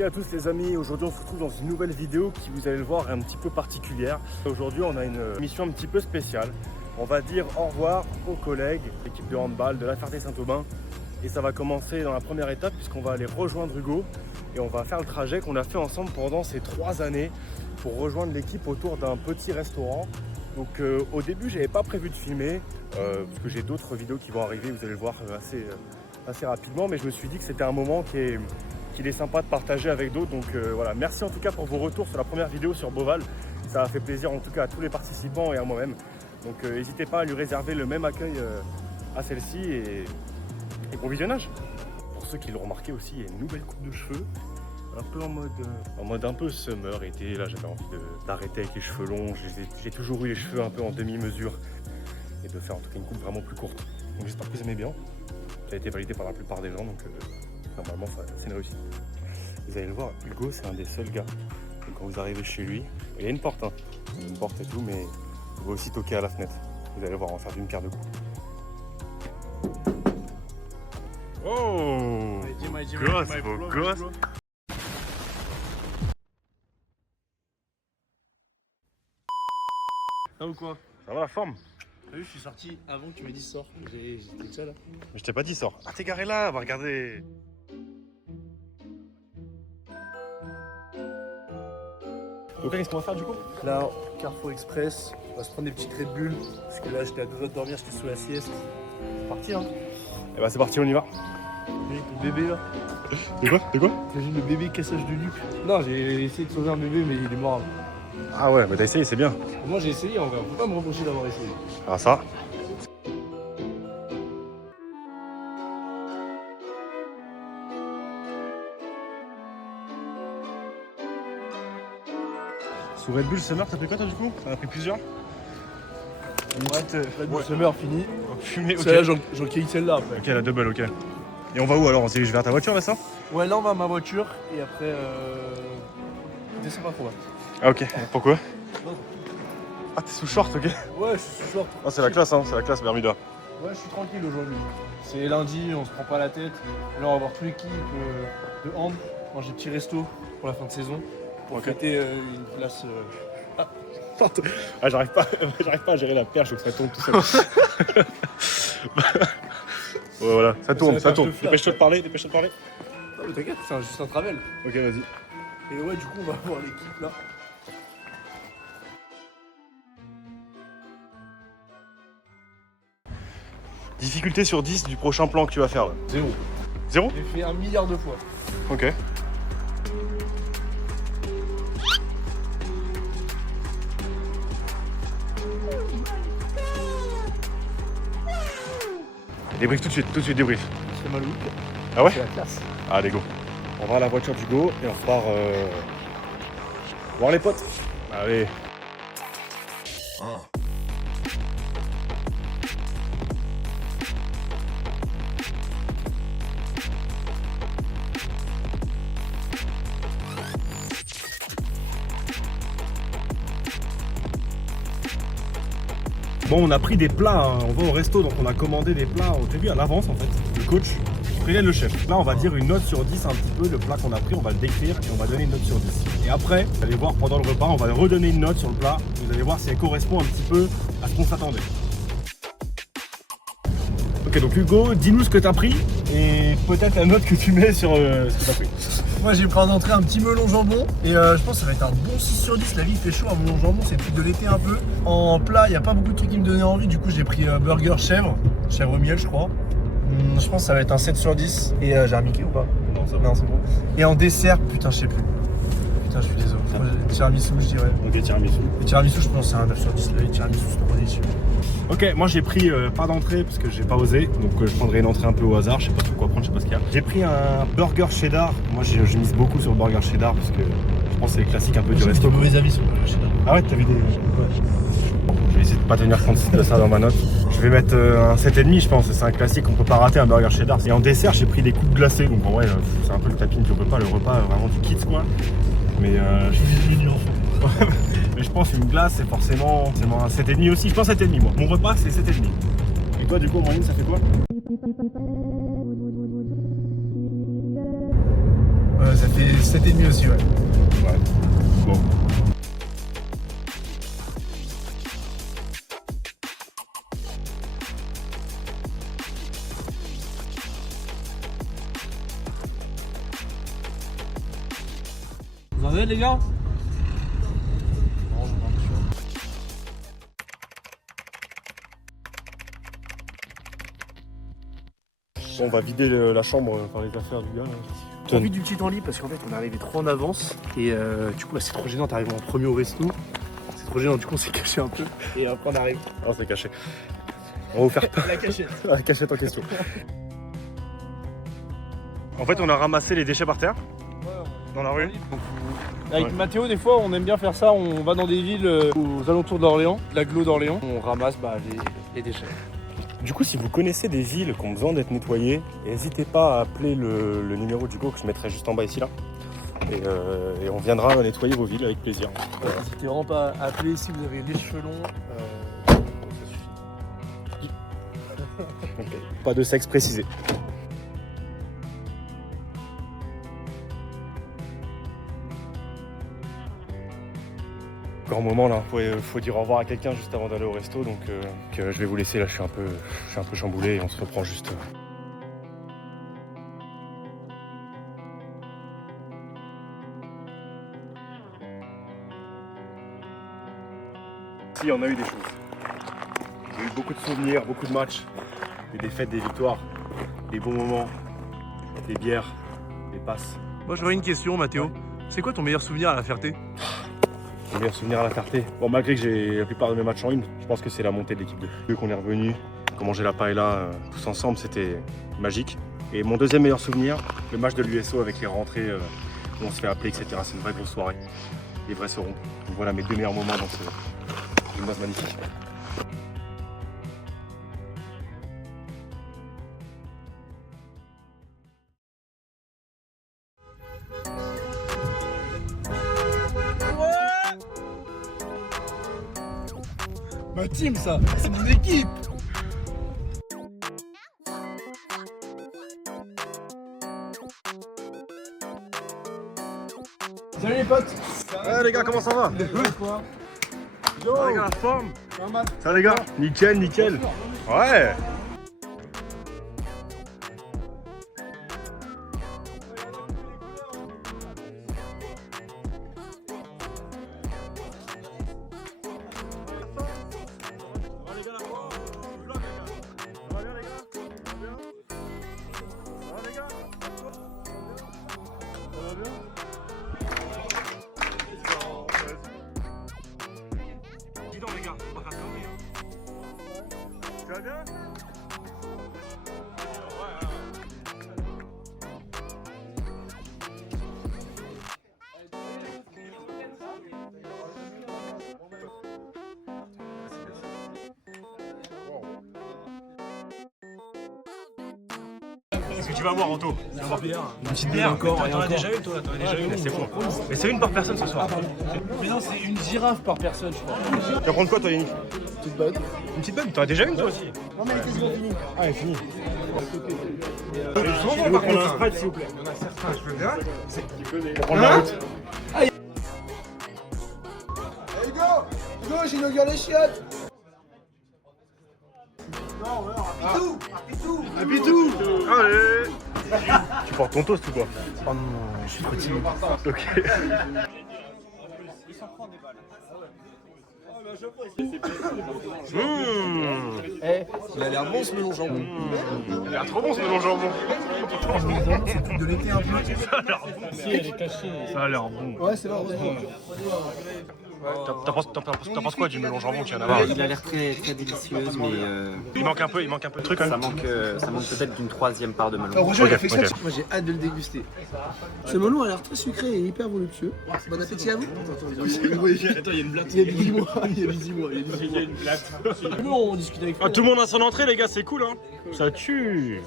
Salut à tous les amis, aujourd'hui on se retrouve dans une nouvelle vidéo qui, vous allez le voir, est un petit peu particulière. Aujourd'hui on a une mission un petit peu spéciale. On va dire au revoir aux collègues, l'équipe de handball de La Ferté-Saint-Aubin. Et ça va commencer dans la première étape puisqu'on va aller rejoindre Hugo. Et on va faire le trajet qu'on a fait ensemble pendant ces 3 années pour rejoindre l'équipe autour d'un petit restaurant. Donc au début j'avais pas prévu de filmer parce que j'ai d'autres vidéos qui vont arriver, vous allez le voir assez rapidement. Mais je me suis dit que c'était un moment qu'il est sympa de partager avec d'autres. Donc voilà, merci en tout cas pour vos retours sur la première vidéo sur Beauval. Ça a fait plaisir en tout cas à tous les participants et à moi-même. Donc n'hésitez pas à lui réserver le même accueil à celle-ci et bon visionnage. Pour ceux qui l'ont remarqué aussi, il y a une nouvelle coupe de cheveux. Un peu en mode un peu summer, été. Là j'avais envie d'arrêter avec les cheveux longs. J'ai toujours eu les cheveux un peu en demi-mesure. Et de faire en tout cas une coupe vraiment plus courte. Donc j'espère que vous aimez bien. Ça a été validé par la plupart des gens, donc normalement c'est une réussite. Vous allez le voir, Hugo c'est un des seuls gars. Donc quand vous arrivez chez lui, il y a une porte, hein. Il y a une porte et tout, mais vous pouvez aussi toquer à la fenêtre. Vous allez voir, on va faire d'une pierre deux coups. Oh, gosse, beau gosse. Ça ou quoi? Ça va la forme? T'as vu, je suis sorti avant que tu m'aies dit sors. J'étais que ça là. Mais je t'ai pas dit sors. Ah t'es garé là, va regarder. Donc là qu'est-ce qu'on va faire du coup? Là, Carrefour Express, on va se prendre des petites Red Bull. Parce que là, j'étais à 2 doigts de dormir, j'étais sous la sieste. C'est parti hein. Et bah c'est parti, on y va. Le bébé là. De quoi? T'imagines le bébé cassage de nuque. Non, j'ai essayé de sauver un bébé, mais il est mort. Ah ouais, bah t'as essayé, c'est bien. Moi, j'ai essayé en vrai, faut pas me reprocher d'avoir essayé. Ah ça. Sous Red Bull Summer, t'as pris quoi toi du coup? T'en as pris plusieurs? Red Bull Summer fini. Fumée, ok. Celle-là, j'en cueille celle-là après. Ok, la double, ok. Et on va où alors? On se dirige vers ta voiture là ça? Ouais, là, on va à ma voiture et après, descends pas trop là. Ah ok, pourquoi? Ah t'es sous short, ok. Ouais, je suis sous short. Ah c'est la classe hein, c'est la classe Bermuda. Ouais, je suis tranquille aujourd'hui. C'est lundi, on se prend pas la tête. Là, on va voir toute l'équipe de hand, manger petit resto pour la fin de saison, pour fêter une place. Ah j'arrive pas à gérer la perche, donc ça tourne tout seul. Ouais voilà, ça tourne. Dépêche-toi de parler. Non mais t'inquiète, c'est juste un travel. Ok vas-y. Et ouais, du coup, on va voir l'équipe là. Difficulté sur 10 du prochain plan que tu vas faire là. 0. 0? J'ai fait 1 milliard de fois. Ok. Débrief tout de suite débrief. C'est Malou. Ah ouais? C'est la classe. Allez go. On va à la voiture du go et on repart voir les potes. Allez. Bon, on a pris des plats, hein. On va au resto, donc on a commandé des plats au début à l'avance en fait. Le coach prévient le chef. Là, on va dire une note sur 10 un petit peu, le plat qu'on a pris, on va le décrire et on va donner une note sur 10. Et après, vous allez voir pendant le repas, on va redonner une note sur le plat. Vous allez voir si elle correspond un petit peu à ce qu'on s'attendait. Ok, donc Hugo, dis-nous ce que tu as pris et peut-être la note que tu mets sur ce que tu as pris. Moi, j'ai pris en entrée un petit melon jambon et je pense que ça va être un bon 6 sur 10. La vie il fait chaud, un melon jambon, c'est le truc de l'été un peu. En plat, il n'y a pas beaucoup de trucs qui me donnaient envie, du coup, j'ai pris burger chèvre miel, je crois. Je pense que ça va être un 7 sur 10. Et j'ai un Mickey ou pas? Non, ça va. Non, c'est bon. Et en dessert, putain, je sais plus. Putain, je suis désolé. Tiramisu, je dirais. Ok, tiramisu. Le tiramisu, je pense que c'est un 9 sur 10. Le tiramisu, c'est trop délicieux. Ok, moi j'ai pris pas d'entrée parce que j'ai pas osé, donc je prendrai une entrée un peu au hasard, je sais pas trop quoi prendre, je sais pas ce qu'il y a. J'ai pris un burger cheddar, moi je mise beaucoup sur le burger cheddar parce que je pense que c'est les classiques un peu du resto. J'ai mauvais avis sur le burger cheddar. Ah ouais, t'as vu des... Bon, je vais essayer de pas tenir compte de ça dans ma note. Je vais mettre un 7,5 je pense, c'est un classique, on peut pas rater un burger cheddar. Et en dessert j'ai pris des coupes glacées, donc en vrai c'est un peu le tapis du repas, le repas vraiment du kids quoi. Mais mais je pense une glace c'est forcément un 7,5 aussi, je pense 7,5 moi. Mon repas c'est 7,5. Et toi du coup en moyenne ça fait quoi? Ça fait 7,5 aussi, ouais. Ouais. Bon. Vous en avez les gars? On va vider la chambre par les affaires du gars. On vide du petit temps libre parce qu'en fait on est arrivé trop en avance et du coup bah, c'est trop gênant, t'arrives en premier au resto. C'est trop gênant, du coup on s'est caché un peu et après on arrive. Ah, c'est caché. On va vous faire La cachette. la cachette en question. En fait, on a ramassé les déchets par terre dans la rue. Avec Ouais. Mathéo, des fois, on aime bien faire ça. On va dans des villes aux alentours d'Orléans, l'agglo d'Orléans. On ramasse les déchets. Du coup, si vous connaissez des villes qui ont besoin d'être nettoyées, n'hésitez pas à appeler le numéro du go que je mettrai juste en bas ici là. Et on viendra nettoyer vos villes avec plaisir. N'hésitez vraiment pas à appeler si vous avez les cheveux longs. Ça suffit. Pas de sexe précisé. Encore un moment là, faut dire au revoir à quelqu'un juste avant d'aller au resto, donc je vais vous laisser là, je suis un peu chamboulé et on se reprend juste. Si, on a eu des choses. J'ai eu beaucoup de souvenirs, beaucoup de matchs, des défaites, des victoires, des bons moments, des bières, des passes. Moi j'aurais une question Mathéo. C'est quoi ton meilleur souvenir à la Ferté? Mon meilleur souvenir à la Ferté. Bon, malgré que j'ai la plupart de mes matchs en une, je pense que c'est la montée de l'équipe 2. Vu qu'on est revenu, qu'on mangeait la paella tous ensemble, c'était magique. Et mon deuxième meilleur souvenir, le match de l'USO avec les rentrées où on se fait appeler, etc. C'est une vraie grosse soirée. Les vrais seront. Donc voilà mes deux meilleurs moments dans ce gymnase magnifique. Ma team ça, c'est mon équipe. Salut les potes. Ouais les gars, comment ça va? Yo. Ça les gars, la forme? Ça les gars? Nickel, nickel. Ouais. Tu vas bien? Qu'est-ce que tu vas boire, Anto? Une petite bière encore. T'en as déjà une, toi? T'en as déjà une, c'est bon. Mais c'est une par personne ce soir. Mais non, c'est une girafe par personne, je crois. Tu vas prendre quoi, toi, Yannick? Petite bonne. Une petite bonne? T'en as déjà une, toi aussi? Non mais elle est quasiment finie. Ah, elle est finie. On va prendre un Sprite, s'il vous plaît. On prend la route. Hey go, j'ai inauguré les chiottes. Un pitou. Allez. Tu portes ton toast ou quoi? Oh non, je suis trop timide. Ok. Il a l'air bon ce melon jambon. Il a l'air trop bon ce mélange jambon. C'est le truc de l'été un peu. Ça a l'air bon. Si, elle est cachée. Ça a l'air bon. Ouais, c'est vrai. T'en penses quoi du mélange jambon qu'il y en a marre? Il a l'air très, très délicieuse, mais Il manque un peu de trucs quand ça même. manque peut-être d'une troisième part de melon. Roger, il a fait ok. ça. Moi j'ai hâte de le déguster. Ce melon a l'air très sucré et hyper voluptueux. Bon appétit à vous. Attends, il y a une blatte. Il y a 18 mois. Il y a 18 mois. Il y a une blatte. Nous, on discute avec Ah, tout le monde a son entrée, les gars, c'est cool, hein. Ça tue.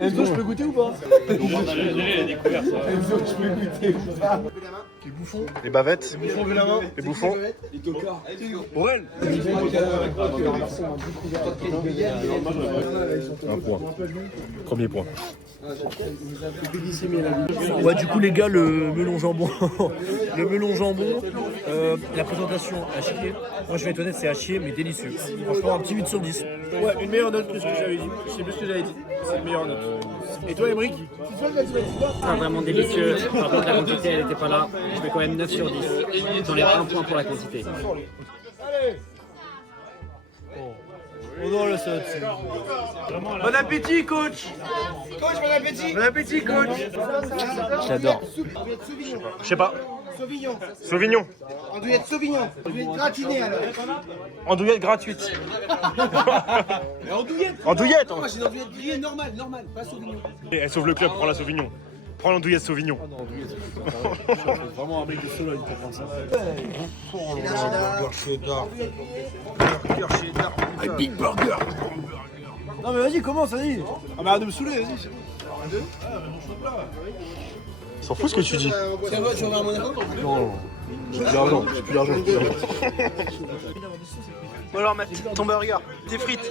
Enzo, je peux goûter ou pas? J'ai découvert ça. Enzo, je peux goûter ou pas? Quel bouffon. Les bavettes. Bouffon, veut la main. Les bouffons. Aurel. Un point. Premier point. Ouais, du coup, les gars, le melon jambon. Le melon jambon, la présentation à chier. Moi, je vais être honnête, c'est à chier, mais délicieux. Franchement, un petit 8 sur 10. Ouais, une meilleure note que ce que j'avais dit. Je sais plus ce que j'avais dit. C'est une meilleure note. Et toi, Émeric? Ah, vraiment délicieux. Par contre, la quantité, elle n'était pas là. Je mets quand même 9 sur 10. J'enlève un point pour la quantité. Oh non, là, ça. Bon appétit, coach! Coach, bon appétit! Bon appétit, coach! J'adore. Je sais pas. Sauvignon. Sauvignon. Andouillette Sauvignon. Andouillette gratinée alors. Andouillette gratuite. Mais andouillette. Andouillette. Moi j'ai une andouillette grillée normale, pas Sauvignon. Elle sauve le club, prends la Sauvignon. Prends l'andouillette Sauvignon. Vraiment un mec de solo, il peut prendre ça. Un big burger! Non, mais vas-y, commence, vas-y! Ah, mais arrête de me saouler, vas-y! S'en fout ce que tu dis. Tu vas voir mon argent? Non, j'ai plus d'argent, Bon alors Matt, ton burger, tes frites,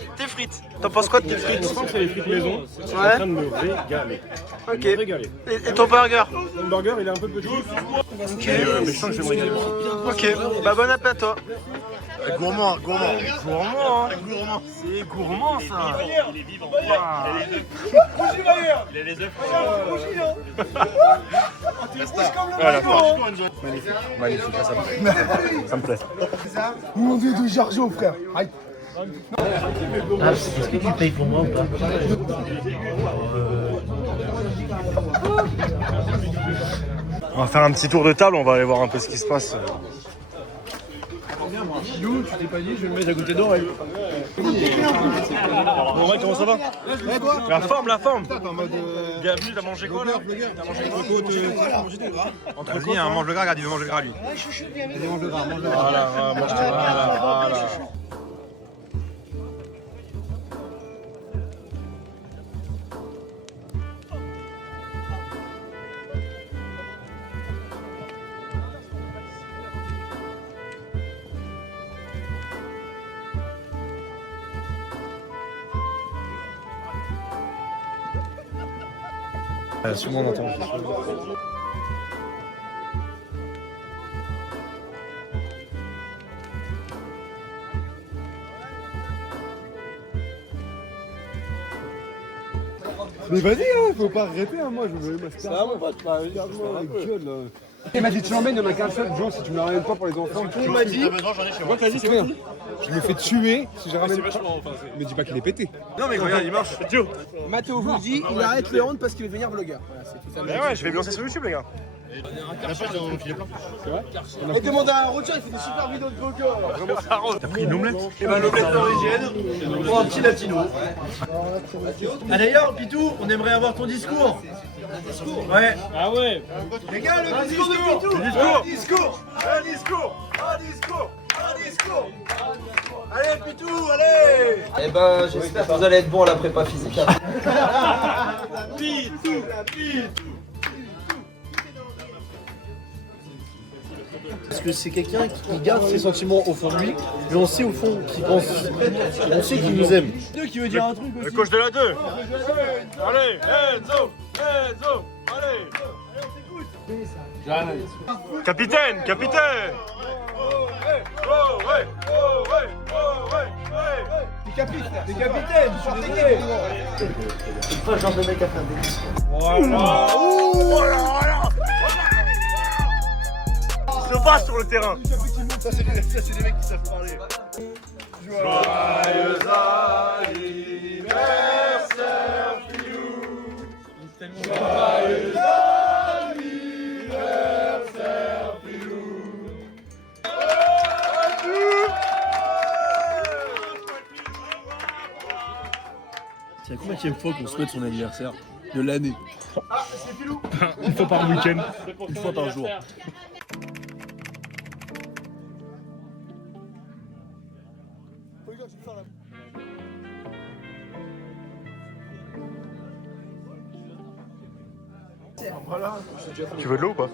t'en penses quoi de tes frites? Je pense que c'est les frites maison. Je suis en Ouais. train de me régaler. Ok. Me régaler. Et ton burger? Le burger, il est un peu petit. Ok. Mais je sens que je vais me régaler. Ok, bah bon appétit à toi. Gourmand, gourmand! Gourmand, hein. C'est gourmand, ça! Voilà. Magnifique, magnifique, ça me plaît. Ça me plaît. Mon dieu de Jargeau, frère! Aïe! Est-ce que tu payes pour moi ou pas? On va faire un petit tour de table, on va aller voir un peu ce qui se passe. Lou, tu t'es pas dit, je vais me mettre à côté d'Aurel. Bon, ouais, comment ça va? La forme! Bienvenue, t'as mangé quoi là? T'as mangé des côtes. Vas-y, hein, mange le gras, regarde, il veut manger le gras lui. Voilà, voilà. Sûrement on entend. Mais vas-y, hein, faut pas arrêter, hein, moi je veux ma star. Ah, mon pote, bah, regarde-moi un peu. Il m'a dit tu l'emmènes, il n'y en a qu'un seul, Joe, si tu me la ramènes pas pour les enfants. Il m'a dit, je me fais tuer si je ramène pas. Me dis pas qu'il est pété. Non mais regarde, il marche. Joe. Mathéo vous dit, il arrête le hand parce qu'il veut devenir blogueur. Voilà, c'est tout ça. Mais ouais, je vais me lancer sur YouTube les gars. Et demande à Roger, il fait des super vidéos de poker. T'as pris une omelette? Et ben l'omelette norvégienne pour un petit latino. Ah d'ailleurs, Pitou, on aimerait avoir ton discours. Ouais. Ah ouais. Les gars, le discours de Pitou. Un discours. Allez Pitou, allez. Eh ben, j'espère que vous allez être bon à la prépa physique. Pitou. Parce que c'est quelqu'un qui garde ses sentiments au fond de lui, mais on sait au fond qu'il pense, on sait qu'il nous aime. Qui veut dire un truc Le coach de la 2. Allez, Enzo, allez. Capitaine. T'es capitaine, je suis désolé. Pas le genre de mec à faire des discours. Il se bat sur le terrain. Ça c'est des mecs qui savent parler. Joyeux anniversaire, Pilou. Joyeux anniversaire, Pilou. C'est la combienième fois qu'on souhaite son anniversaire de l'année? Ah, c'est Pilou. Une fois par week-end. Une fois par jour. Tu veux de l'eau ou pas?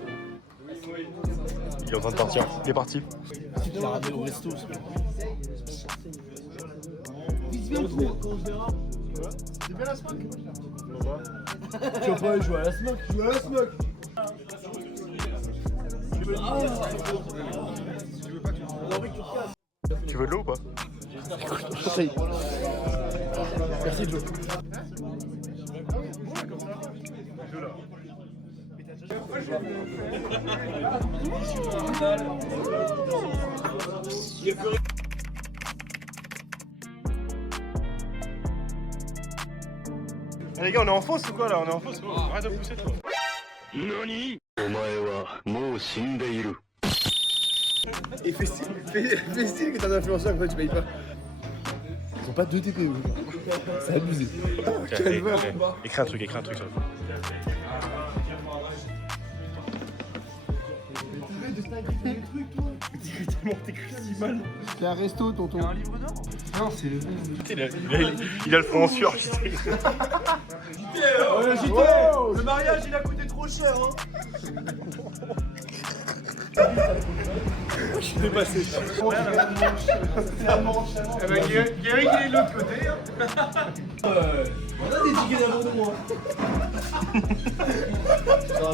Il est en train de partir. Il est parti. Il a ramené au resto. C'est bien la smoke. Tu vas pas aller jouer à la smoke. Joue à la smoke. Tu veux de l'eau ou pas? Merci Joe. Eh, les gars, on est en fausse ou quoi là? On est en fausse. Arrête de pousser toi. Nani? Et fais style que t'es un influenceur, après tu payes pas. Ils ont pas 2 TP, c'est abusé. Écris un truc sur le fond. C'est un resto, tonton. Un livre d'or? Non, c'est le. Il a le front en sueur. Le mariage, il a coûté trop cher, hein. Je suis dépassé. Guéric, il est de l'autre côté. On a des tickets d'abonnement.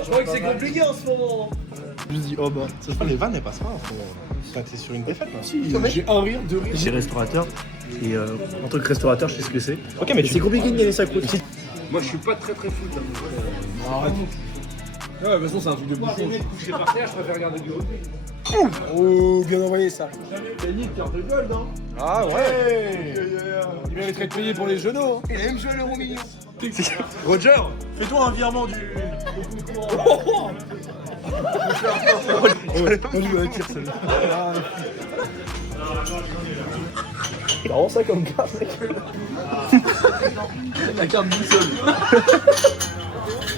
Je crois que c'est compliqué en ce moment. Je dis, oh bah, ça se fait, les vannes elles passent pas en ce moment. Enfin, t'es sur une défaite là. Si, j'ai un rire, 2 rires. J'ai restaurateur et en tant que restaurateur, je sais ce que c'est. Ok, mais C'est compliqué de gagner sa croûte. Moi je suis pas très foot. Arrête. Ouais, de toute façon, c'est un truc de bouffon. Couché par terre, je préfère regarder du rugby. Oh, bien envoyé ça. Yannick, carte de gold, hein. Ah ouais. Il mériterait de payer pour les genoux. Hein. Il aime jouer l'euro million. Roger, fais-toi un virement du. On joue à la tire celle-là. C'est marrant ça comme carte, mec. La carte du seul.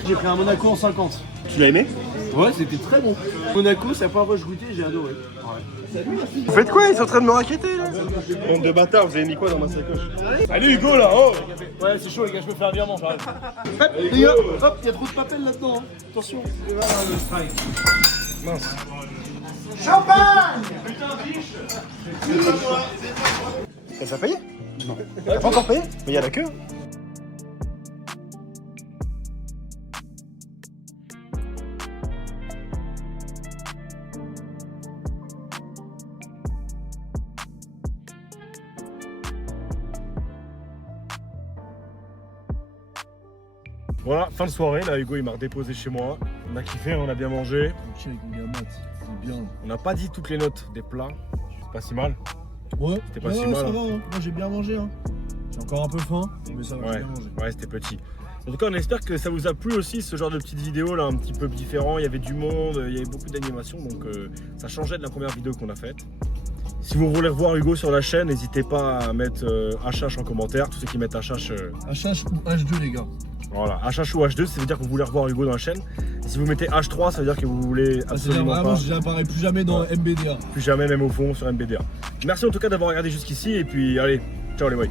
J'ai pris un Monaco en 50. Tu l'as aimé? Ouais, c'était très bon. Monaco, c'est la première fois que je goûtais, j'ai adoré. Vous faites quoi? Ils sont en train de me raqueter là. Bande de bâtards, vous avez mis quoi dans ma sacoche? Allez Hugo là, oh. Ouais, c'est chaud les gars, je peux faire un virement, j'arrête. Les gars, hop, il y a trop de papel là-dedans. Hein. Attention. Mince. Champagne! T'as déjà payé? Non. T'as pas encore payé? Mais il y a la queue. Voilà, fin de soirée, là Hugo il m'a redéposé chez moi. On a kiffé, on a bien mangé. Je avec mon gamin, c'est bien. On n'a pas dit toutes les notes des plats. C'est pas si mal. Ouais, C'était pas si mal. Ça Hein. va, hein. Moi j'ai bien mangé. Hein. J'ai encore un peu faim, mais ça va, j'ai bien mangé. Ouais, c'était petit. En tout cas, on espère que ça vous a plu aussi, ce genre de petites vidéos là, un petit peu différent. Il y avait du monde, il y avait beaucoup d'animation, donc ça changeait de la première vidéo qu'on a faite. Si vous voulez revoir Hugo sur la chaîne, n'hésitez pas à mettre HH en commentaire. Tous ceux qui mettent HH. HH ou H2 les gars. Voilà, HH ou H2, ça veut dire que vous voulez revoir Hugo dans la chaîne. Et si vous mettez H3, ça veut dire que vous voulez absolument vraiment, pas. j'apparais plus jamais dans MBDA. Plus jamais, même au fond, sur MBDA. Merci en tout cas d'avoir regardé jusqu'ici, et puis allez, ciao les boys.